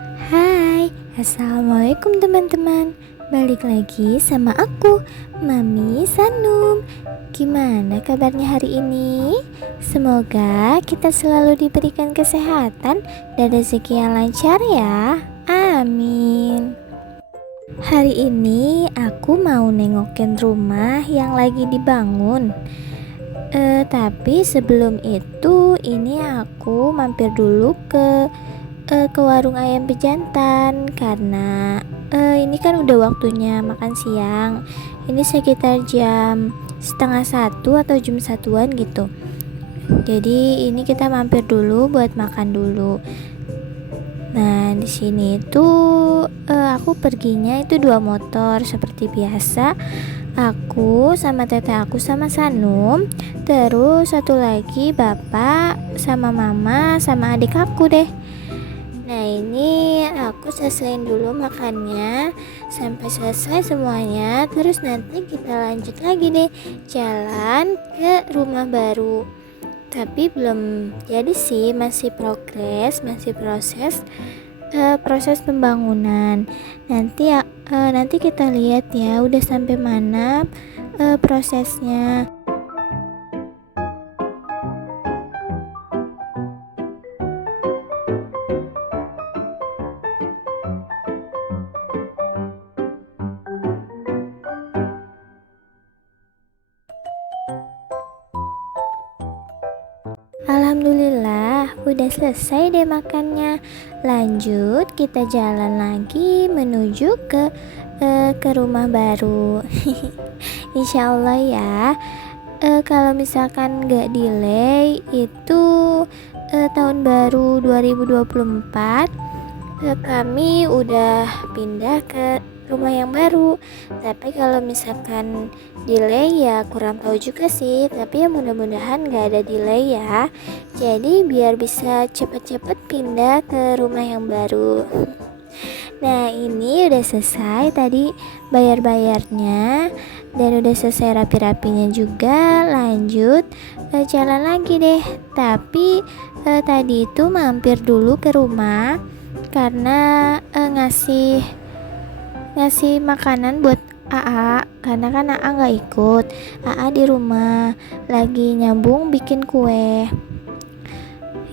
Hai, assalamualaikum teman-teman. Balik lagi sama aku, Mami Sanum. Gimana kabarnya hari ini? Semoga kita selalu diberikan kesehatan dan rezeki yang lancar ya. Amin. Hari ini aku mau nengokin rumah yang lagi dibangun. Tapi sebelum itu ini aku mampir dulu ke warung ayam pejantan karena ini kan udah waktunya makan siang. Ini sekitar jam setengah satu atau jam satuan gitu. Jadi ini kita mampir dulu buat makan dulu. Nah di sini tuh aku perginya itu 2 motor seperti biasa. Aku sama teteh aku sama Sanum. Terus satu lagi bapak sama mama sama adik aku deh. Nah ini aku selesaiin dulu makannya sampai selesai semuanya. Terus nanti kita lanjut lagi deh jalan ke rumah baru. Tapi belum jadi sih, masih proses pembangunan. Nanti kita lihat ya udah sampai mana prosesnya. Alhamdulillah udah selesai deh makannya. Lanjut kita jalan lagi menuju ke rumah baru. Insya Allah ya. Kalau misalkan nggak delay itu tahun baru 2024 kami udah pindah ke rumah yang baru. Tapi kalau misalkan delay ya kurang tahu juga sih, tapi ya mudah-mudahan nggak ada delay ya, jadi biar bisa cepet-cepet pindah ke rumah yang baru. Nah ini udah selesai tadi bayar-bayarnya dan udah selesai rapi-rapinya juga. Lanjut jalan lagi deh. Tapi tadi itu mampir dulu ke rumah karena ngasih makanan buat AA, karena kan AA nggak ikut. AA di rumah lagi nyambung bikin kue.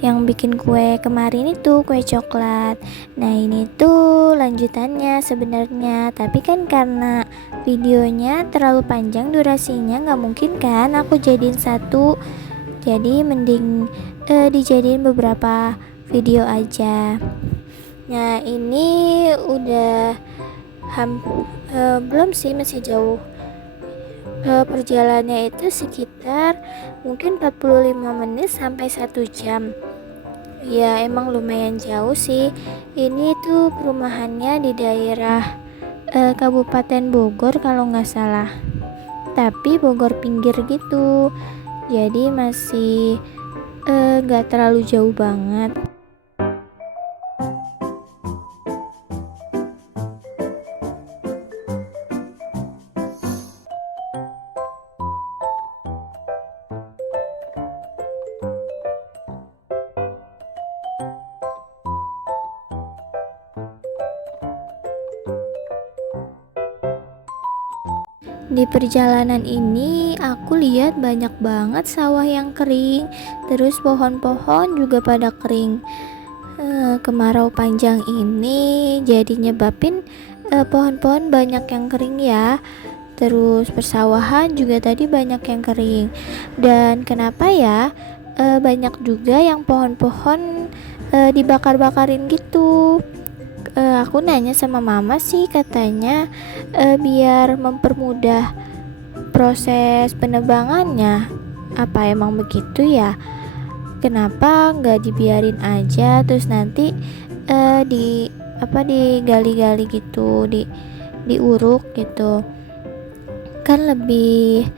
Yang bikin kue kemarin itu kue coklat. Nah ini tuh lanjutannya sebenarnya, tapi kan karena videonya terlalu panjang durasinya, nggak mungkin kan aku jadiin satu. Jadi mending dijadiin beberapa video aja. Nah ini udah belum sih, masih jauh. Perjalanannya itu sekitar mungkin 45 menit sampai 1 jam. Ya emang lumayan jauh sih. Ini tuh perumahannya di daerah Kabupaten Bogor kalau nggak salah. Tapi Bogor pinggir gitu. Jadi masih nggak terlalu jauh banget. Di perjalanan ini aku lihat banyak banget sawah yang kering, terus pohon-pohon juga pada kering. Kemarau panjang ini jadi nyebabin pohon-pohon banyak yang kering ya. Terus persawahan juga tadi banyak yang kering. Dan kenapa ya banyak juga yang pohon-pohon dibakar-bakarin gitu. Aku nanya sama mama sih, katanya biar mempermudah proses penebangannya. Apa emang begitu ya? Kenapa nggak dibiarin aja terus nanti digali-gali gitu, diuruk gitu, kan lebih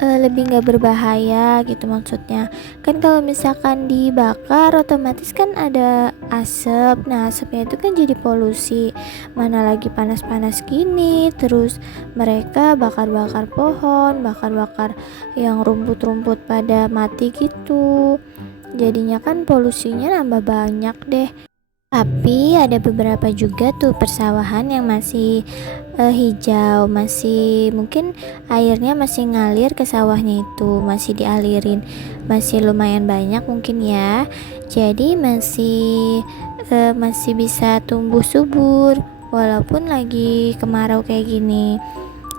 nggak berbahaya gitu maksudnya. Kan kalau misalkan dibakar otomatis kan ada asap. Nah asapnya itu kan jadi polusi, mana lagi panas-panas gini. Terus mereka bakar-bakar pohon, bakar-bakar yang rumput-rumput pada mati gitu, jadinya kan polusinya nambah banyak deh. Tapi ada beberapa juga tuh persawahan yang masih hijau, masih mungkin airnya masih ngalir ke sawahnya itu, masih dialirin, masih lumayan banyak mungkin ya. Jadi masih bisa tumbuh subur walaupun lagi kemarau kayak gini.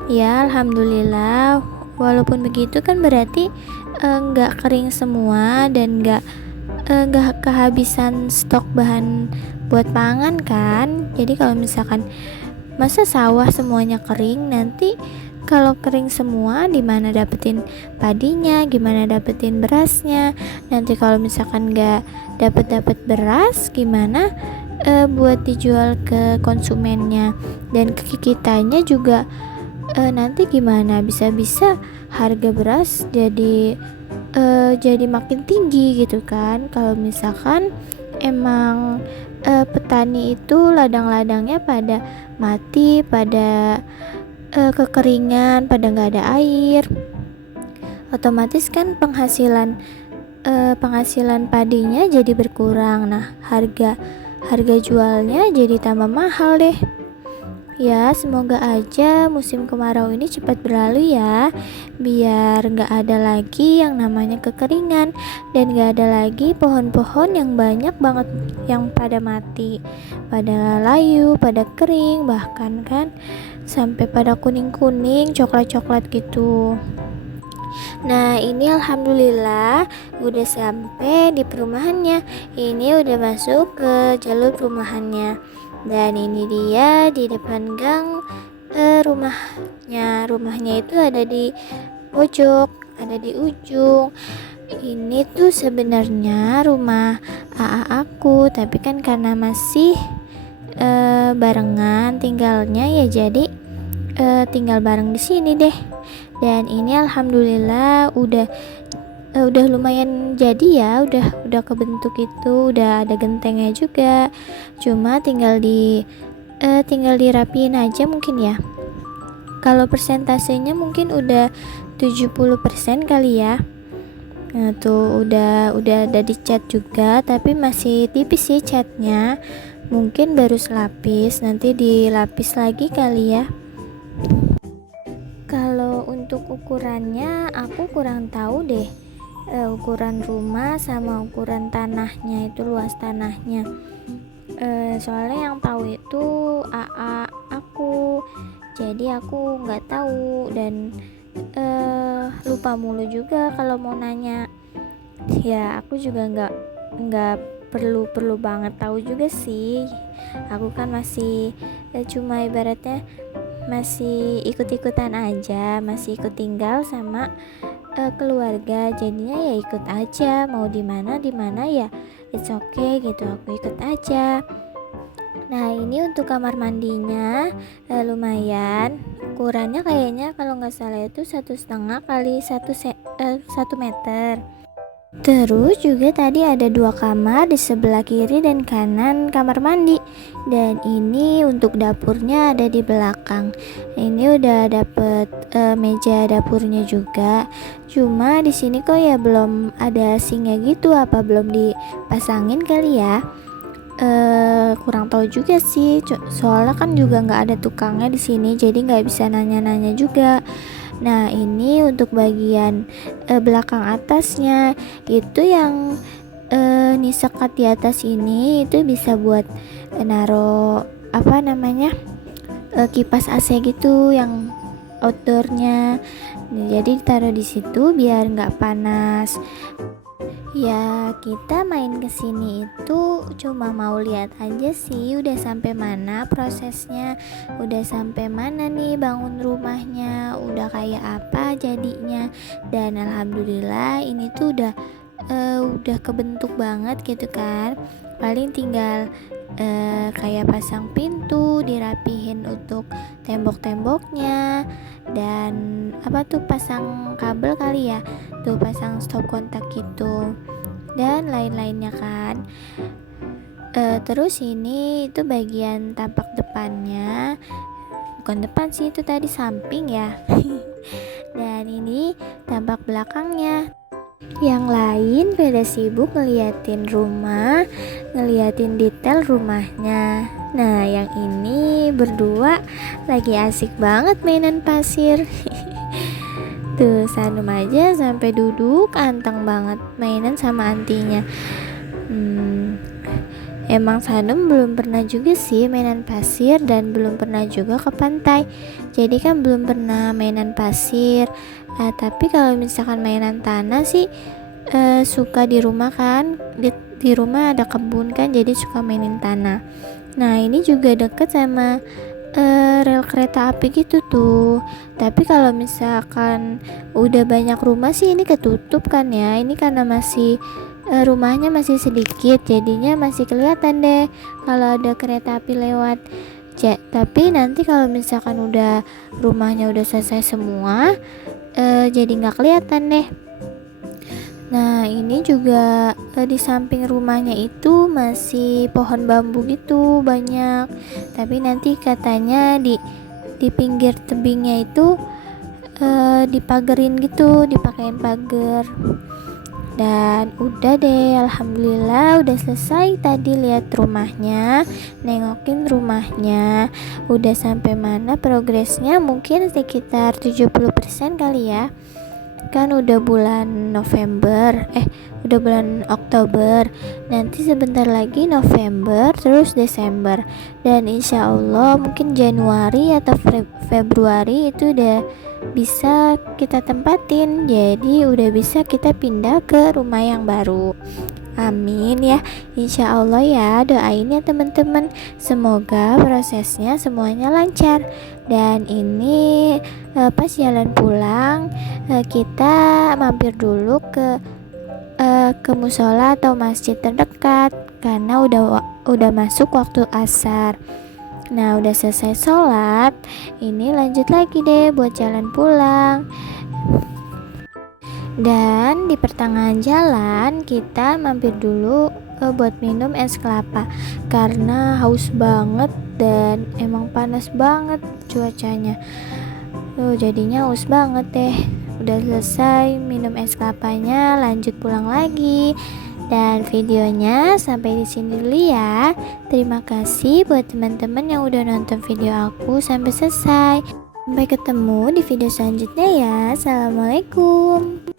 Ya, alhamdulillah. Walaupun begitu kan berarti nggak kering semua dan nggak kehabisan stok bahan buat pangan kan. Jadi kalau misalkan masa sawah semuanya kering, nanti kalau kering semua di mana dapetin padinya, gimana dapetin berasnya. Nanti kalau misalkan nggak dapet beras, gimana buat dijual ke konsumennya dan ke kitanya juga. Nanti gimana, bisa-bisa harga beras jadi makin tinggi gitu kan, kalau misalkan emang petani itu ladang-ladangnya pada mati, pada kekeringan, pada nggak ada air, otomatis kan penghasilan padinya jadi berkurang. Nah, harga jualnya jadi tambah mahal deh. Ya, semoga aja musim kemarau ini cepat berlalu ya, biar nggak ada lagi yang namanya kekeringan dan nggak ada lagi pohon-pohon yang banyak banget yang pada mati, pada layu, pada kering, bahkan kan sampai pada kuning-kuning, coklat-coklat gitu. Nah, ini alhamdulillah udah sampai di perumahannya. Ini udah masuk ke jalur perumahannya. Dan ini dia di depan gang rumahnya. Rumahnya itu ada di pojok, ada di ujung. Ini tuh sebenarnya rumah AA aku, tapi kan karena masih barengan tinggalnya ya, jadi tinggal bareng di sini deh. Dan ini alhamdulillah udah lumayan jadi ya, udah kebentuk itu, udah ada gentengnya juga. Cuma tinggal dirapiin aja mungkin ya. Kalau persentasenya mungkin udah 70% kali ya. Nah, tuh udah ada dicat juga, tapi masih tipis sih catnya. Mungkin baru selapis, nanti dilapis lagi kali ya. Kalau untuk ukurannya aku kurang tahu deh, ukuran rumah sama ukuran tanahnya itu, luas tanahnya. Soalnya yang tahu itu AA aku, jadi aku nggak tahu dan lupa mulu juga kalau mau nanya. Ya aku juga nggak perlu banget tahu juga sih. Aku kan masih cuma ibaratnya masih ikut-ikutan aja, masih ikut tinggal sama keluarga, jadinya ya ikut aja, mau di mana ya it's okay gitu, aku ikut aja. Nah, ini untuk kamar mandinya lumayan, ukurannya kayaknya kalau nggak salah itu 1,5 kali 1 meter. Terus juga tadi ada 2 kamar di sebelah kiri dan kanan kamar mandi. Dan ini untuk dapurnya ada di belakang. Ini udah dapet meja dapurnya juga. Cuma di sini kok ya belum ada sinknya gitu, apa belum dipasangin kali ya? Kurang tahu juga sih. Soalnya kan juga nggak ada tukangnya di sini, jadi nggak bisa nanya-nanya juga. Nah, ini untuk bagian belakang atasnya itu yang sekat di atas ini itu bisa buat naro apa namanya kipas AC gitu yang outdoornya. Jadi taruh di situ biar nggak panas. Ya, kita main kesini itu cuma mau lihat aja sih udah sampai mana prosesnya, udah sampai mana nih bangun rumahnya, udah kayak apa jadinya. Dan alhamdulillah ini tuh udah kebentuk banget gitu kan. Paling tinggal kayak pasang pintu, dirapihin untuk tembok-temboknya, dan apa tuh pasang kabel kali ya, tuh pasang stop kontak gitu dan lain-lainnya kan. Terus ini itu bagian tampak depannya, bukan depan sih, itu tadi samping ya. Dan ini tampak belakangnya. Yang lain pada sibuk ngeliatin rumah, ngeliatin detail rumahnya. Nah, yang ini berdua lagi asik banget mainan pasir. Tuh, Sanum aja sampai duduk anteng banget mainan sama antinya. Emang Sanum belum pernah juga sih mainan pasir dan belum pernah juga ke pantai. Jadi kan belum pernah mainan pasir. Tapi kalau misalkan mainan tanah sih suka di rumah kan. Di rumah ada kebun kan, jadi suka mainin tanah. Nah, ini juga deket sama rel kereta api gitu tuh. Tapi kalau misalkan udah banyak rumah sih ini ketutup kan ya. Ini karena masih rumahnya masih sedikit, jadinya masih kelihatan deh kalau ada kereta api lewat. Tapi nanti kalau misalkan udah rumahnya udah selesai semua, jadi nggak kelihatan deh. Nah, ini juga di samping rumahnya itu masih pohon bambu gitu banyak. Tapi nanti katanya di pinggir tebingnya itu dipagerin gitu, dipakein pagar. Dan udah deh, alhamdulillah udah selesai tadi lihat rumahnya, nengokin rumahnya. Udah sampai mana progresnya? Mungkin sekitar 70% kali ya. Kan udah bulan November, udah bulan Oktober. Nanti sebentar lagi November, terus Desember. Dan insya Allah mungkin Januari atau Februari itu udah bisa kita tempatin. Jadi udah bisa kita pindah ke rumah yang baru. Amin ya, insya Allah ya. Doain ya teman-teman, semoga prosesnya semuanya lancar. Dan ini pas jalan pulang kita mampir dulu ke musola atau masjid terdekat karena udah masuk waktu asar. Nah, udah selesai sholat, ini lanjut lagi deh buat jalan pulang. Dan di pertengahan jalan kita mampir dulu buat minum es kelapa karena haus banget dan emang panas banget cuacanya. Jadinya haus banget deh. Udah selesai minum es kelapanya, lanjut pulang lagi. Dan videonya sampai di sini dulu ya. Terima kasih buat teman-teman yang udah nonton video aku sampai selesai. Sampai ketemu di video selanjutnya ya. Assalamualaikum.